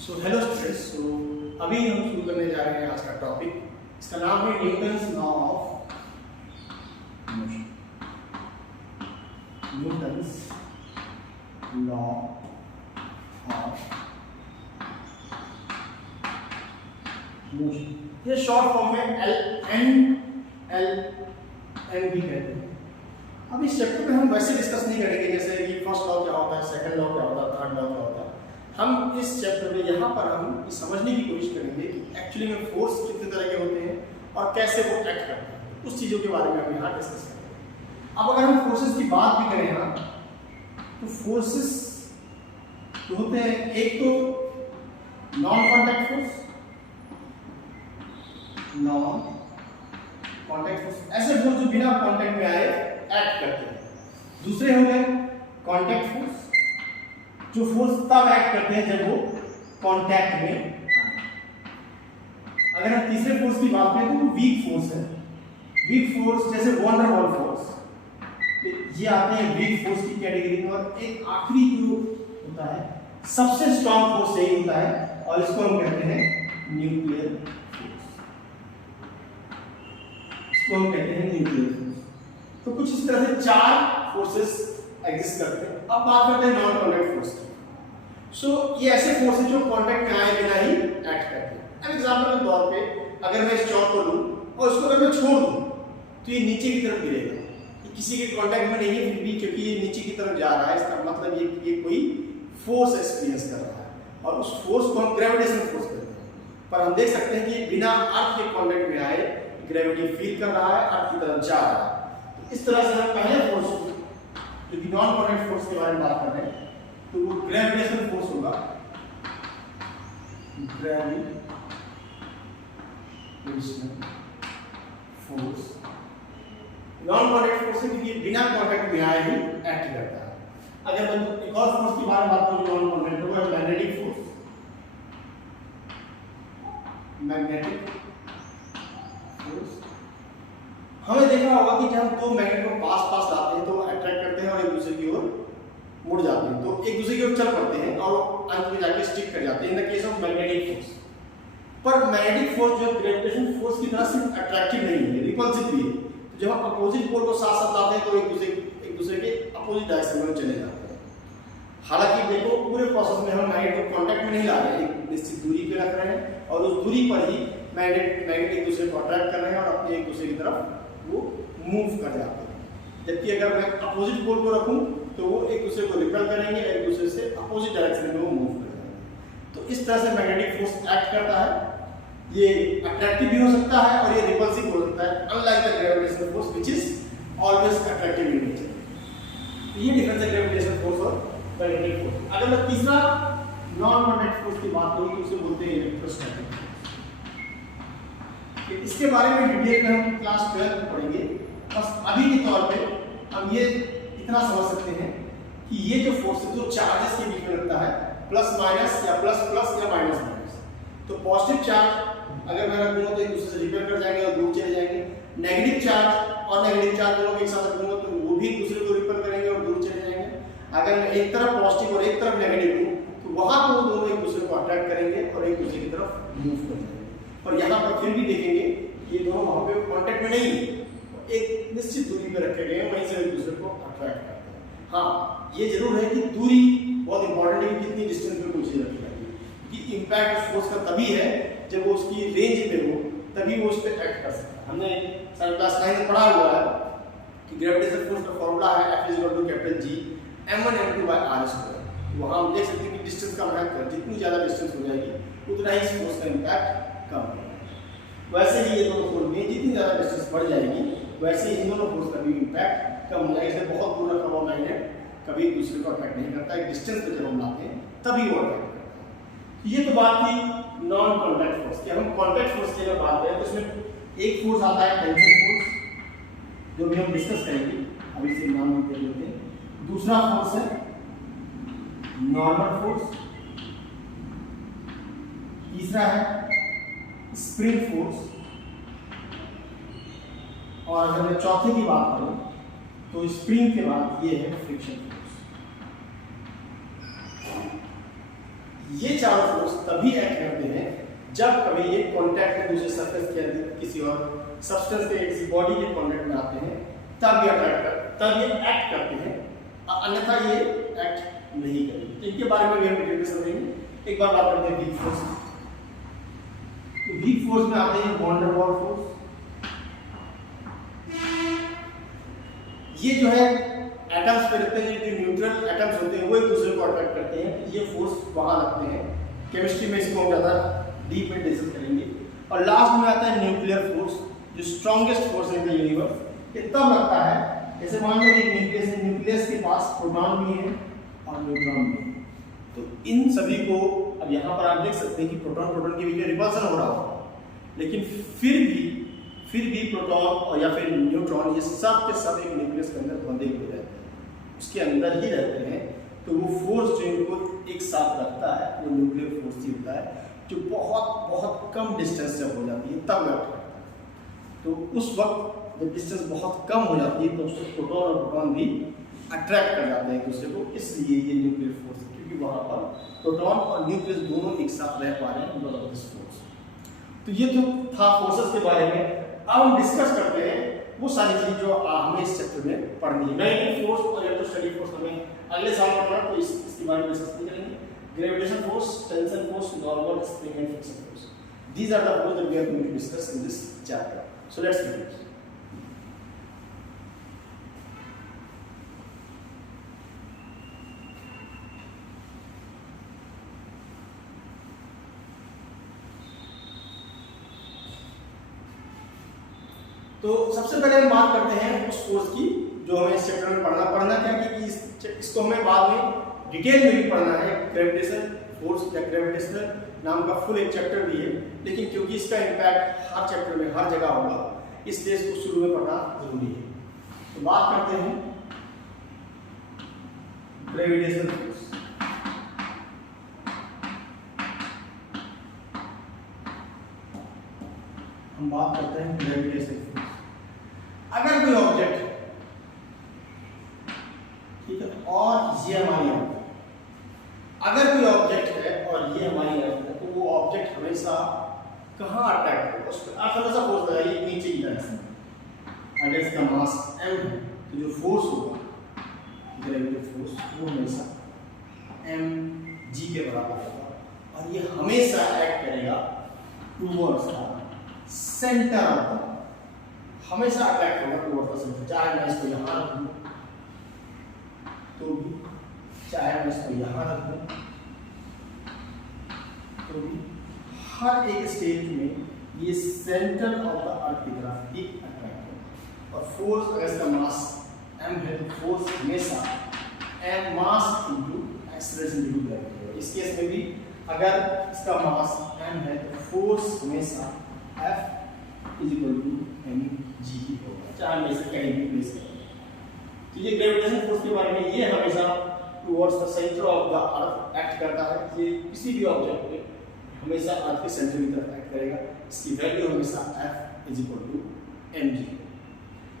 Hello students. अभी हम शुरू करने जा रहे हैं आज का टॉपिक। इसका नाम है Newton's law of motion. Newton's law of motion, ये शॉर्ट फॉर्म में एल भी कहते हैं। अब इस चैप्टर में हम वैसे डिस्कस नहीं करेंगे जैसे कि फर्स्ट लॉ क्या होता है, सेकंड लॉ क्या होता है, थर्ड लॉ क्या होता है। हम इस चैप्टर में यहाँ पर हम समझने की कोशिश करेंगे कि एक्चुअली में फोर्स कितने तरह के होते हैं और कैसे वो एक्ट करते हैं, उस चीज़ों के बारे में हम यहाँ डिस्कस करेंगे। अब अगर हम फोर्सेस की बात भी करें यहाँ, तो फोर्सेस जो होते हैं, एक तो नॉन कॉन्टैक्ट फोर्स, ऐसे फोर्स जो बिना कॉन्टैक्ट में आए एक्ट करते हैं। दूसरे हो गए कॉन्टैक्ट फोर्स, जो फोर्स तब एक्ट करते हैं जब वो कांटेक्ट में आए। अगर हम तीसरे फोर्स की बात करें तो वो वीक फोर्स है। वीक फोर्स जैसे वंडर वॉल फोर्स, ये आते हैं वीक फोर्स की कैटेगरी में। और एक आखिरी जो होता है सबसे स्ट्रॉन्ग फोर्स यही होता है, और इसको हम कहते हैं न्यूक्लियर फोर्स। इसको हम कहते हैं न्यूक्लियर फोर्स। तो कुछ इस तरह से चार फोर्सेस एग्जिस्ट करते हैं। अब बात करते हैं नॉन कॉन्टैक्ट फोर्स की। ये ऐसे फोर्स हैं जो कॉन्टैक्ट में आए बिना ही एक्ट करते हैं। अब एग्जांपल के तौर पे अगर मैं इस चौक को लूं और इसको अगर मैं छोड़ दूं तो ये नीचे की तरफ गिरेगा। ये किसी के कॉन्टैक्ट में नहीं है, फिर भी क्योंकि ये नीचे की तरफ जा रहा है, इसका मतलब ये कोई फोर्स एक्सपीरियंस कर रहा है, और उस फोर्स को हम ग्रेविटेशनल फोर्स कहते हैं। पर हम देख सकते हैं कि बिना अर्थ के कॉन्टैक्ट में आए ग्रेविटी फील कर रहा है, अर्थ की तरफ जा रहा है। तो इस तरह से हम पहले फोर्स जो कि नॉन कॉन्टैक्ट फोर्स के बारे में बात कर रहे हैं, तो वो ग्रेविटेशनल फोर्स होगा। Gravitational force non contact force है क्योंकि बिना कॉन्टैक्ट में आए ही एक्ट करता है। अगर मैं एक और फोर्स की बारे में बात करूं नॉन कॉन्टैक्ट, वो है मैग्नेटिक फोर्स। मैग्नेटिक फोर्स हमें देखा होगा कि जब दो मैग्नेट को पास लाते हैं तो अट्रैक्ट करते हैं और एक दूसरे की ओर मुड़ जाते हैं, तो एक दूसरे की ओर चल पड़ते हैं और अंत में जाके स्टिक कर जाते हैं। In the case of magnetic force. पर मैग्नेटिक फोर्स जो ग्रेविटेशन फोर्स की तरह सिर्फ अट्रैक्टिव नहीं है, रिपल्सिव भी है। तो जब हम अपोजिट पोल को साथ लाते हैं तो एक दूसरे के अपोजिट डायरेक्शन में चले जाते हैं। हालांकि देखो पूरे प्रोसेस में हम मैग्नेट को कांटेक्ट में नहीं ला रहे हैं, एक निश्चित दूरी पे रख रहे हैं और उस दूरी पर ही मैग्नेट एक दूसरे को अट्रैक्ट कर रहे हैं और अपने एक दूसरे की तरफ वो मूव कर जाते हैं। जबकि अगर मैं अपोजिट पोल को रखूं तो वो एक दूसरे को रिपेल करेंगे, एक दूसरे से अपोजिट डायरेक्शन में वो मूव करेंगे। तो इस तरह से मैग्नेटिक फोर्स एक्ट करता है। ये अट्रैक्टिव भी हो सकता है और ये रिपल्सिव हो सकता है, unlike the gravitational force which is always attractive in nature. ये डिफरेंस है ग्रेविटेशनल फोर्स और मैग्नेटिक फोर्स। अगर मैं तीसरा नॉन कॉन्टैक्ट फोर्स की बात करूं तो उसे बोलते हैं इलेक्ट्रोस्टैटिक फोर्स। इसके बारे में डिटेल में हम क्लास 12 में पढ़ेंगे। बस अभी के तौर पे हम ये इतना समझ सकते हैं कि ये जो फोर्स है जो चार्जेस के बीच में लगता है, प्लस माइनस या प्लस प्लस या माइनस माइनस। तो पॉजिटिव चार्ज अगर मैं रख दूंगा तो एक दूसरे से रिपेल कर जाएंगे और दूर चले जाएंगे। नेगेटिव चार्ज और नेगेटिव चार्ज दोनों को एक साथ रख दूंगा तो वो भी एक दूसरे को रिपेल करेंगे और दूर चले जाएंगे। अगर मैं एक तरफ पॉजिटिव और एक तरफ नेगेटिव हूं तो वहां पर वो दोनों एक दूसरे को अट्रैक्ट करेंगे और एक दूसरे की तरफ मूव कर जाएंगे। पर यहाँ पर फिर भी देखेंगे ये दोनों वहां पे कांटेक्ट में नहीं है, एक निश्चित दूरी पे रखे गए हैं, वहीं से एक दूसरे को अट्रैक्ट करते हैं। हाँ, ये जरूर है कि दूरी बहुत इंपॉर्टेंट है कि कितनी डिस्टेंस पे कोई चीज रखी जाती है, कि इंपैक्ट उस फोर्स का तभी है जब वो उसकी रेंज में हो, तभी वो उस पर एक्ट कर सकता है। हमने साइंस क्लास 9 में पढ़ा हुआ है कि ग्रेविटेशनल फोर्स का फॉर्मूला है F = G m1 m2/r²। वहां हम देख सकते हैं कि डिस्टेंस का महत्व है, जितनी ज्यादा डिस्टेंस हो जाएगी उतना ही इस फोर्स का इंपैक्ट कम होगा। वैसे ही ये दोनों फोर्स में जितनी ज्यादा डिस्टेंस बढ़ जाएगी वैसे इन दोनों फोर्स का भी इंपैक्ट कम हो जाएगा। बहुत दूर रखा हुआ मैग्नेट कभी दूसरे को अट्रैक्ट नहीं करता, एक डिस्टेंस पे जब हम लाते हैं तभी वो अट्रैक्ट करता है। ये तो बात थी नॉन कॉन्टैक्ट फोर्स की। हम कॉन्टैक्ट फोर्स की अगर बात करें तो इसमें एक फोर्स आता है टेंशन फोर्स, जो भी हम डिस्कस करेंगे, अभी से नाम दे देते हैं। दूसरा फोर्स है नॉर्मल फोर्स, तीसरा है स्प्रिंग फोर्स, और अगर मैं चौथे की बात करूं तो स्प्रिंग के बाद ये है फ्रिक्शन फोर्स। ये चारों फोर्स तभी एक्ट करते हैं जब कभी ये कांटेक्ट में दूसरे सरफेस के अंदर किसी और सब्सटेंस के किसी बॉडी के कांटेक्ट में आते हैं, तब ये एक्ट करते हैं, अन्यथा ये एक्ट नहीं करेंगे। तो इनके बारे में भी हम डिटेल में समझेंगे। एक बार बात करते हैं वीक फोर्स। तो वीक फोर्स में आते हैं वॉन डेर वाल फोर्स। ये जो है एटम्स पे रहते हैं, जो न्यूट्रल एटम्स होते हैं वो एक दूसरे को अट्रैक्ट करते हैं, ये फोर्स वहां लगते हैं। केमिस्ट्री में इसको हम ज़्यादा डीप में डिस्कस करेंगे। और लास्ट में आता है न्यूक्लियर फोर्स, जो स्ट्रॉन्गेस्ट फोर्स है इन द यूनिवर्स। ये तब लगता है जैसे मान लो एक न्यूक्लियस है, न्यूक्लियस के पास प्रोटॉन भी है और न्यूट्रॉन भी है। तो इन सभी को अब यहाँ पर आप देख सकते हैं कि प्रोटॉन प्रोटॉन के बीच में रिपल्सन हो रहा होगा, लेकिन फिर भी प्रोटॉन और या फिर न्यूट्रॉन ये सब के सब एक न्यूक्लियस के अंदर बंधे हुए रहते हैं, उसके अंदर ही रहते हैं। तो वो फोर्स जो इनको एक साथ रखता है वो न्यूक्लियर फोर्स ही होता है, जो बहुत बहुत कम डिस्टेंस जब हो जाती है तब एक्ट करता है। तो उस वक्त जब डिस्टेंस बहुत कम हो जाती है तो उससे प्रोटॉन और प्रोटॉन भी अट्रैक्ट कर जाते हैं एक दूसरे को, इसलिए ये न्यूक्लियर फोर्स है, क्योंकि वहाँ पर प्रोटॉन और न्यूक्लियस दोनों एक साथ रह पा रहे हैं बिकॉज़ ऑफ दिस फोर्स। तो ये तो था फोर्सेस के बारे में। अब हम डिस्कस करते हैं वो सारी चीज जो हमें इस चैप्टर में पढ़नी है। मैग्नेटिक फोर्स और इलेक्ट्रोस्टैटिक फोर्स हमें अगले साल पढ़ना, तो इसके बारे में डिस्कस नहीं करेंगे। Gravitation force, tension force, normal, spring and friction force, these are the forces that we are going to discuss in this chapter. So let's begin. तो सबसे पहले हम बात करते हैं उस फोर्स की जो हमें इस चैप्टर में पढ़ना क्या कि इसको हमें बाद में डिटेल में भी पढ़ना है। ग्रेविटेशन फोर्स या ग्रेविटेशनल नाम का फुल एक चैप्टर भी है, लेकिन क्योंकि इसका इम्पैक्ट हर चैप्टर में हर जगह होगा, इसलिए इसको शुरू में पढ़ना जरूरी है। तो बात करते हैं ग्रेविटेशनल फोर्स। हम बात करते हैं ग्रेविटेशनल फोर्स। अगर कोई ऑब्जेक्ट है, ठीक है, और ये हमारी अर्थ, अगर कोई ऑब्जेक्ट है और ये हमारी अर्थ है, तो वो ऑब्जेक्ट हमेशा कहाँ अट्रैक्ट होगा, उस पर अर्थ हमेशा फोर्स लगाइए नीचे की डायरेक्शन। अगर इसका मास m है तो जो फोर्स होगा ग्रेविटी फोर्स वो हमेशा mg के बराबर होगा, और ये हमेशा एक्ट करेगा towards the centre of the, हमेशा अट्रैक्ट होगा टूवर्ड्स द सेंटर। चाहे मैं इसको यहाँ रख दूँ तो भी, चाहे मैं इसको यहाँ रख दूँ तो भी, हर एक स्टेज में ये सेंटर ऑफ द अर्थ की तरफ ही अट्रैक्ट होगा। और फोर्स अगर इसका मास m है तो फोर्स हमेशा m mass into acceleration due to gravity होगा। इस केस में भी अगर इसका मास m है तो फोर्स हमेशा F is equal to mg ही होगा, चाहे मैं इसे कहीं भी प्लेस करूँ। तो ये ग्रेविटेशन फोर्स के बारे में, ये हमेशा towards the centre of the earth act करता है। ये किसी भी ऑब्जेक्ट पे हमेशा अर्थ के सेंटर की तरफ एक्ट करेगा। इसकी वैल्यू हमेशा F is equal to mg।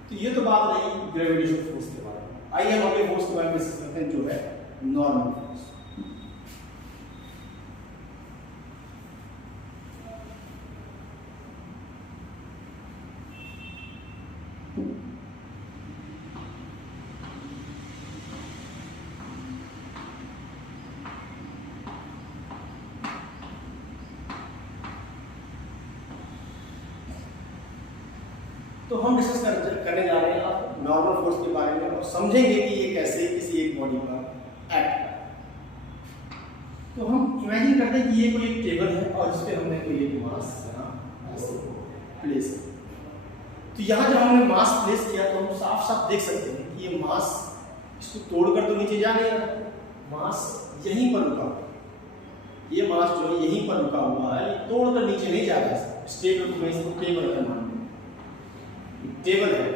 तो ये तो बात रही ग्रेविटेशन फोर्स के बारे में। आइए हम अगले फोर्स के बारे में डिस्कस करते हैं जो है नॉर्मल फोर्स। तो हम डिस्कस करने जा रहे हैं अब नॉर्मल फोर्स के बारे में और समझेंगे कि ये कैसे किसी एक बॉडी पर एक्ट करता है। तो हम इमेजिन करते हैं कि ये कोई एक टेबल है और इस पे हमने कोई एक मास ऐसे प्लेस किया। तो यहाँ जब हमने मास प्लेस किया तो हम साफ साफ देख सकते हैं कि ये मास इसको तोड़कर तो नीचे जा नहीं रहा, मास यहीं पर रुका हुआ है। ये मास जो है यहीं पर रुका हुआ है, तोड़कर नीचे नहीं जा रहा। स्टेबल में इसको टेबल का मान टेबल है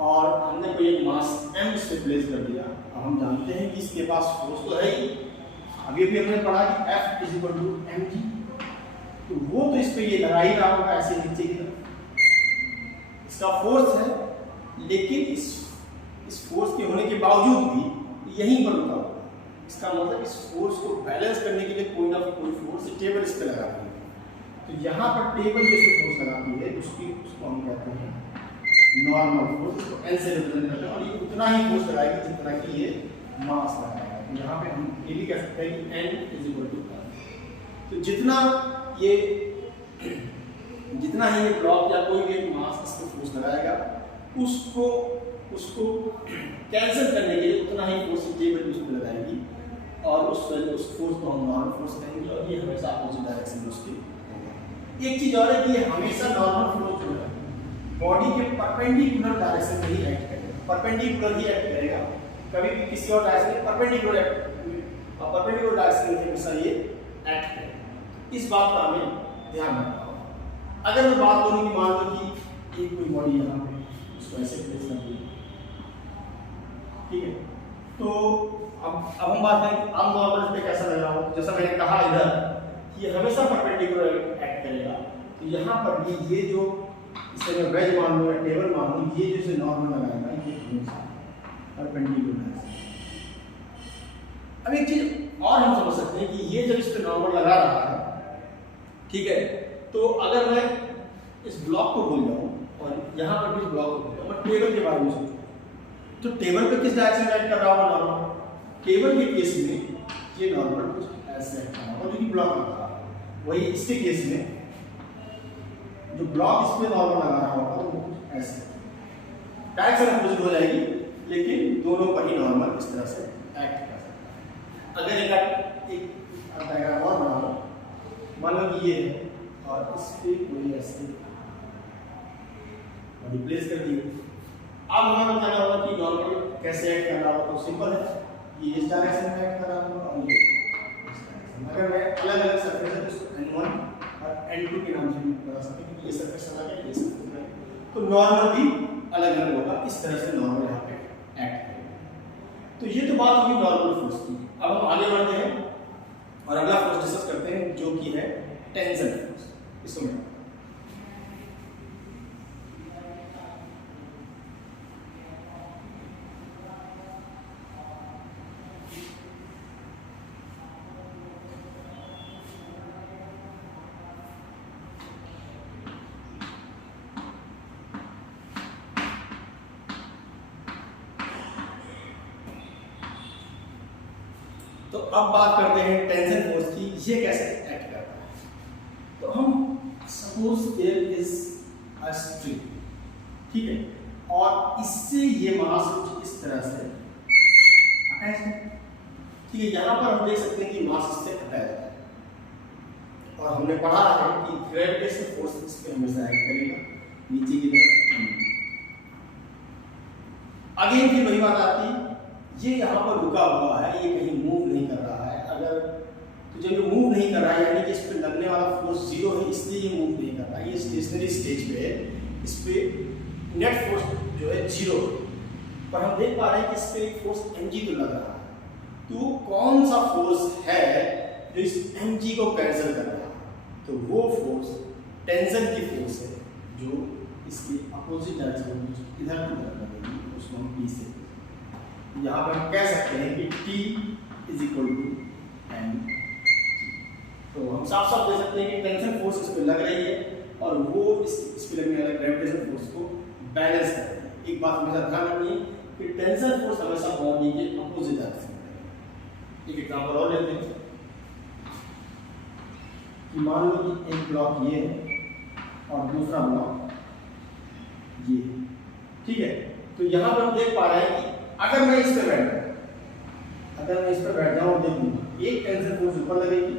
और हमने कोई एक मास m इस पे प्लेस कर दिया। अब हम जानते हैं कि इसके पास फोर्स तो है ही, अभी अभी हमने पढ़ा कि F is equal to mg, तो वो तो इस पे ये लगा ही रहा होगा ऐसे नीचे की तरफ, इसका फोर्स है। लेकिन इस फोर्स के होने के बावजूद भी यहीं पर रुका हुआ है, इस इसका मतलब इस फोर्स को बैलेंस करने के लिए कोई ना कोई फोर्स टेबल इस पे लगाती है। तो यहाँ पर टेबल जैसे फोर्स लगाती है उसको हम कहते हैं नॉर्मल फोर्स, इसको N से रिप्रेजेंट करते हैं और ये उतना ही फोर्स लगाएगी जितना कि ये मास लगाएगा। तो यहाँ पे हम ये भी कह सकते हैं कि N is equal to R। तो जितना ही ये ब्लॉक या कोई भी एक मास इस पर फोर्स लगाएगा उसको कैंसिल करने के लिए उतना ही फोर्स टेबल उस पर लगाएगी और उस फोर्स को हम नॉर्मल फोर्स कहेंगे और ये हमेशा अपोजिट डायरेक्शन में उसके होगा। एक चीज और है कि ये हमेशा नॉर्मल फोर्स जो है बॉडी के परपेंडिकुलर डायरेक्शन में ही एक्ट करेगा, परपेंडिकुलर ही एक्ट करेगा, कभी भी किसी और डायरेक्शन में परपेंडिकुलर डायरेक्शन में हमेशा ये एक्ट करेगा। इस बात का हमें ध्यान रखना होगा। अगर मैं बात करूं कि मान लो कि एक कोई बॉडी यहाँ पे उसको ऐसे प्लेस कर दी, ठीक है, तो अब हम बात करें कि अब नॉर्मल पे कैसा लग रहा हो। जैसा मैंने कहा इधर ये हमेशा परपेंडिकुलर एक्ट करेगा, तो यहाँ पर भी ये जो इसे मैं वेज मान लूँ या टेबल मान लूँ, ये जो इसे नॉर्मल लगाएगा ये हमेशा परपेंडिकुलर है। अब एक चीज और हम समझ सकते हैं कि ये जब इस पे नॉर्मल लगा रहा है, ठीक है, तो अगर मैं इस ब्लॉक को भूल जाऊँ और यहाँ पर भी इस ब्लॉक को भूल जाऊँ, मैं टेबल के बारे में सोचूं तो टेबल पे किस डायरेक्शन में एक्ट कर रहा होगा नॉर्मल। टेबल के केस में ये नॉर्मल कुछ ऐसे एक्ट कर रहा होगा जो कि ब्लॉक लगा रहा है। वही इसके केस में जो ब्लॉक इस पे नॉर्मल लगा रहा होगा तो वो कुछ ऐसे डायरेक्शन अपोजिट हो जाएगी, लेकिन दोनों पर ही नॉर्मल इस तरह से एक्ट कर सकता है। अगर एक डायग्राम और बना लो, मान लो कि ये है और इस पे कोई ऐसे रिप्लेस कर दिए। अब हमें बताना होगा कि नॉर्मल कैसे एक्ट कर रहा होगा। तो सिंपल है, ये इस डायरेक्शन में एक्ट कर रहा होगा और ये इस डायरेक्शन में। अगर मैं अलग-अलग सरफेस है तो N1 और N2 के नाम से भी बता सकते हैं कि ये सरफेस अलग है, ये सरफेस अलग है, तो नॉर्मल भी अलग-अलग होगा। इस तरह से नॉर्मल यहाँ पे एक्ट करेगा। तो ये तो बात होगी नॉर्मल फोर्स की। अब हम आगे बढ़ते हैं और अगला फोर्स डिस्कस करते हैं जो कि है टेंशन फोर्स। इसको तो अब बात करते हैं टेंशन फोर्स की, ये कैसे एक्ट करता है। तो हम suppose there is a string, ठीक है, और इससे ये मास कुछ इस तरह से अटैच है, ठीक है। यहाँ पर हम देख सकते हैं कि मास इससे अटैच है और हमने पढ़ा है कि ग्रेविटेशनल फोर्स इस पे हमेशा एक्ट करेगा नीचे की तरफ। अगेन फिर वही बात आती है, ये यहाँ पर रुका हुआ है, ये कहीं मूव नहीं कर रहा है। अगर तो जब ये मूव नहीं कर रहा है यानी कि इस पे लगने वाला फोर्स जीरो है, इसलिए ये मूव नहीं कर रहा है। ये स्टेशनरी स्टेज पे है, इस पे नेट फोर्स जो है जीरो है, पर हम देख पा रहे हैं कि इस पे एक फोर्स mg तो लग रहा है। तो कौन सा फोर्स है जो इस mg को कैंसिल कर रहा है? तो वो फोर्स टेंशन की फोर्स है जो इसके अपोजिट डायरेक्शन में इधर उधर लगेगी, उसको हम p से यहाँ पर हम कह सकते हैं कि T is equal to mg। तो हम साफ साफ दे सकते हैं कि टेंशन फोर्स इस पे लग रही है और वो इस पे लगने वाले ग्रेविटेशनल फोर्स को बैलेंस कर रही है। एक बात हमेशा ध्यान रखनी है कि टेंशन फोर्स हमेशा बॉडी के अपोजिट डायरेक्शन में है। एक एग्जांपल और लेते हैं कि मान लो कि एक ब्लॉक ये है और दूसरा ब्लॉक ये है, ठीक है। तो यहाँ पर हम देख पा रहे हैं कि अगर मैं इस पर बैठ जाऊं और देखूं, एक टेंशन फोर्स ऊपर लगेगी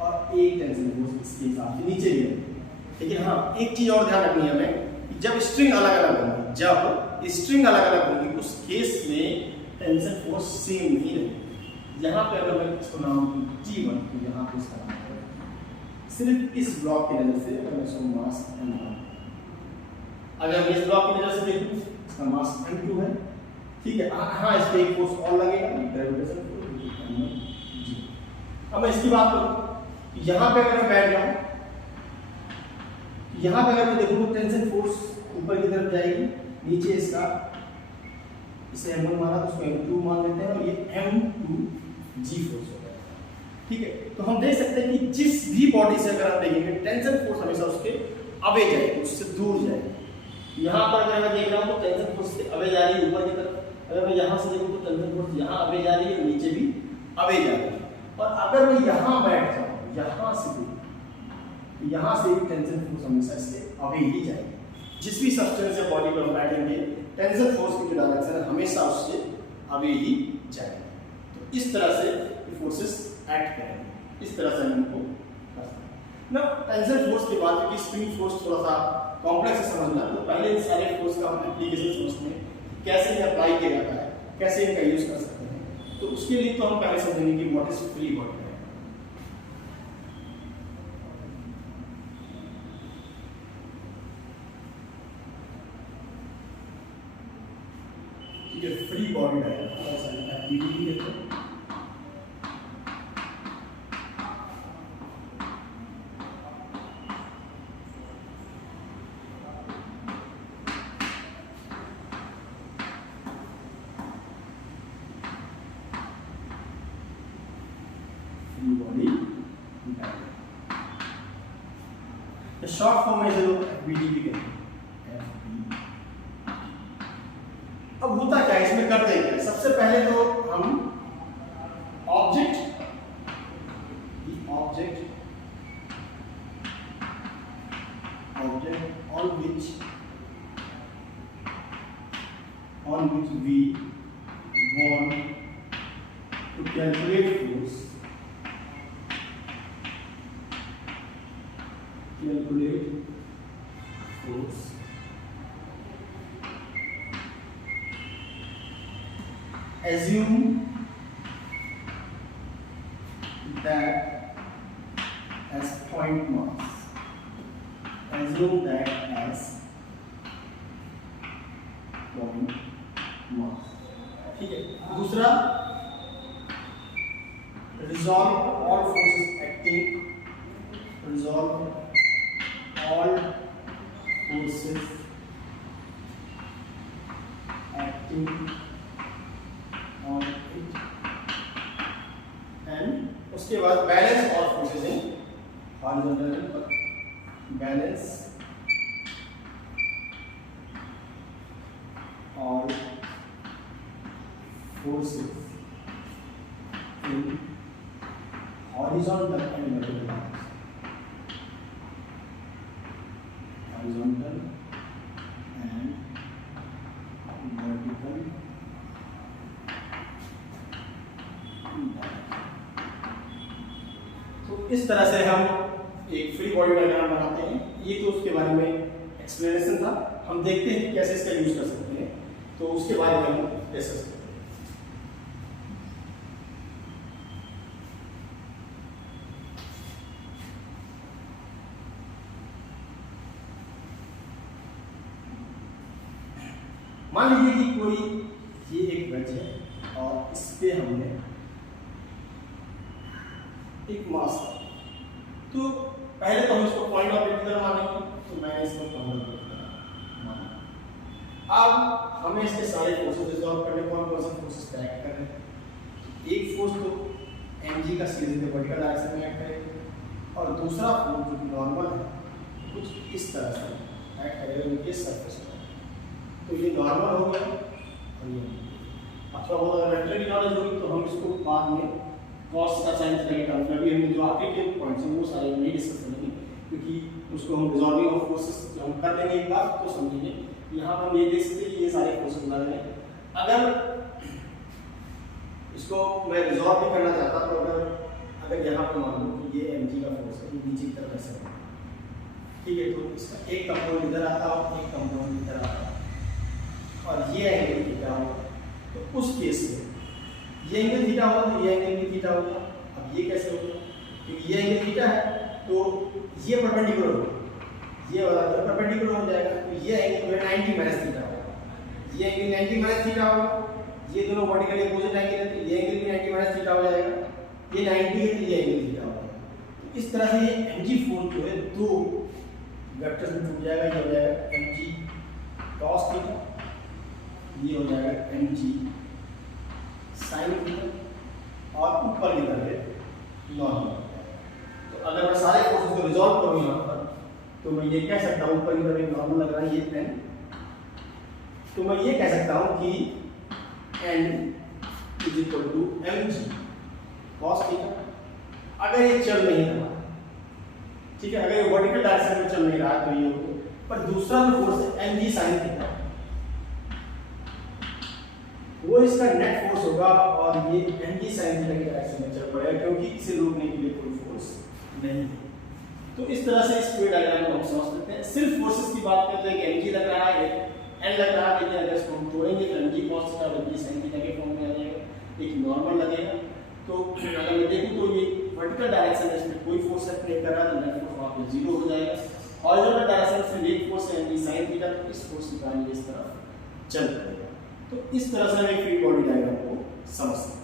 और एक टेंशन फोर्स इसके हिसाब से नीचे गिरेगी। लेकिन हाँ, एक चीज और ध्यान रखनी है हमें कि जब स्ट्रिंग अलग-अलग होंगी, उस केस में टेंशन फोर्स सेम नहीं रहेगी। यहाँ पे अगर मैं इसको नाम दूं T1, तो यहाँ पे इसका नाम है सिर्फ इस ब्लॉक की वजह से। अगर मैं इसको मास M1, अगर मैं इस ब्लॉक की वजह से देखूं, इसका मास M2 है, ठीक है। हाँ, इस पे एक फोर्स और लगेगा, ग्रेविटेशन फोर्स M1G। अब मैं इसकी बात करूं, यहाँ पे अगर मैं बैठ जाऊं, यहाँ पे अगर मैं देखूं तो टेंशन फोर्स ऊपर की तरफ जाएगी, नीचे इसका इसे M1 माना तो उसको M2 मान लेते हैं और ये M2 जी फोर्स हो जाएगा। ठीक है, तो हम देख सकते हैं कि जिस भी बॉडी से अगर आप देखेंगे टेंशन फोर्स हमेशा उसके अवे जाएगी, उससे दूर जाएगी। यहाँ पर अगर मैं देख रहा हूँ तो टेंशन फोर्स से अवे जा रही है ऊपर की तरफ, अगर मैं यहाँ से देखूँ तो टेंशन फोर्स यहाँ अवे जा रही है, नीचे भी अवे जा रही है। और अगर मैं यहाँ बैठ जाऊँ, यहाँ से भी, यहाँ से भी टेंशन फोर्स हमेशा इससे अवे ही जाएगी। जिस भी सब्सटेंस या बॉडी पर हम बैठेंगे टेंशन फोर्स की जो डायरेक्शन है हमेशा उससे अवे ही जाएगी। तो इस तरह से फोर्सेस एक्ट करेंगे, इस तरह से हम इनको कर सकते हैं ना। टेंशन फोर्स के बाद क्योंकि स्प्रिंग फोर्स थोड़ा सा कॉम्प्लेक्स है समझना, तो पहले इन सारे फोर्स का हम एप्लीकेशन समझते हैं, कैसे ये अप्लाई किया जाता है, कैसे इनका यूज कर सकते हैं। तो उसके लिए तो हम पहले समझेंगे कि व्हाट इज फ्री बॉडी। ठीक है, फ्री बॉडी डायग्राम एफबीडी लिखते हैं। बॉडी शॉर्ट फॉर्म में जो एफबीडी भी कहते हैं। अब होता क्या है इसमें, करते हैं सबसे पहले तो हम object on which we want to calculate force, assume that as point mass, assume that as point mass। ठीक है, दूसरा resolve all forces acting, resolve all forces acting on it, and उसके बाद balance all forces in horizontal, balance all forces in horizontal and vertical lines, horizontal and vertical. तो इस तरह से हम एक फ्री बॉडी डायग्राम बनाते हैं। ये तो उसके बारे में एक्सप्लेनेशन था, हम देखते हैं कैसे इसका यूज कर सकते हैं, तो उसके बारे में हम डिस्कस करते हैं। मान लीजिए कि कोई ये एक वेज है और इस पे हमने एक मास, तो पहले तो हम इसको पॉइंट ऑफ व्यू की तरह मानेंगे, तो मैंने इसको पॉइंट ऑफ व्यू की तरह माना। अब हमें इसके सारे फोर्सेस रिजॉल्व करने, कौन कौन से फोर्सेस एक्ट कर रहे हैं। एक फोर्स तो mg का सीधे वर्टिकल डायरेक्शन में एक्ट करेगा, और दूसरा फोर्स जो नॉर्मल है कुछ इस तरह से एक्ट करेगा नीचे सरफेस पर। तो ये नॉर्मल हो गया, और ये अथवा बहुत वेक्टर की नॉलेज होगी तो हम इसको बाद में कॉस का साइन लगेगा, अभी हमने जो आगे के पॉइंट्स हैं वो सारे नहीं डिस्कस करेंगे, क्योंकि उसको हम रिजॉल्विंग ऑफ फोर्सेस जो हम कर लेंगे एक बार तो समझेंगे। यहाँ पर हम ये देख सकते हैं कि ये सारे फोर्सेस लग रहे हैं। अगर इसको मैं रिजॉल्व भी करना चाहता तो अगर यहाँ पर मान लो कि ये mg का फोर्स है, ये नीचे की तरफ ऐसे है, ठीक है, तो इसका एक कंपोनेंट इधर आता है, एक कंपोनेंट इधर आता है, और ये एंगल थीटा हो, तो उस केस में ये एंगल थीटा होगा तो ये एंगल भी थीटा होगा। अब ये कैसे होगा, क्योंकि ये एंगल थीटा है तो ये परपेंडिकुलर होगा, ये वाला तो परपेंडिकुलर हो जाएगा, तो ये एंगल जो है 90 माइनस थीटा होगा, ये एंगल 90 माइनस थीटा होगा। ये दोनों वर्टिकल अपोजिट एंगल है, तो ये एंगल भी 90 माइनस थीटा हो जाएगा, ये 90 है तो ये एंगल थीटा हो जाएगा। तो इस तरह से ये mg फोर्स जो है दो वेक्टर्स में टूट जाएगा, ये हो जाएगा mg cos थीटा, ये हो जाएगा mg sin थीटा, और ऊपर तो मैं ये कह सकता हूँ, ऊपर की तरफ एक नॉर्मल लग रहा है ये एन, तो मैं ये कह सकता हूँ कि N is equal to M G cos theta. अगर ये चल नहीं रहा, ठीक है, अगर ये वर्टिकल डायरेक्शन में चल नहीं रहा तो ये होगा, पर दूसरा जो फोर्स है एम जी साइन थीटा, वो इसका नेट फोर्स होगा और ये एम जी साइन थीटा की डायरेक्शन में चल पड़ेगा, क्योंकि इसे रोकने के लिए कोई फोर्स नहीं है। तो इस तरह से इस पूरे डायग्राम को हम समझ सकते हैं। सिर्फ फोर्सेस की बात करते हैं कि एम जी लग रहा है, एन लग रहा है, लेकिन अगर इसको हम तोड़ेंगे तो एम जी कॉस थीटा और एम जी साइन थीटा के फॉर्म में आ जाएगा, एक नॉर्मल लगेगा। तो अगर मैं देखूं तो ये वर्टिकल डायरेक्शन है, इसमें कोई फोर्स एक्ट कर रहा है तो नेट फोर्स वहां पे 0 हो जाएगा। हॉरिजॉन्टल डायरेक्शन से नेट फोर्स है एम साइन थीटा, तो इस फोर्स के कारण ये इस तरफ चल पड़ेगा। तो इस तरह से हम एक फ्री बॉडी डायग्राम को समझ सकते हैं।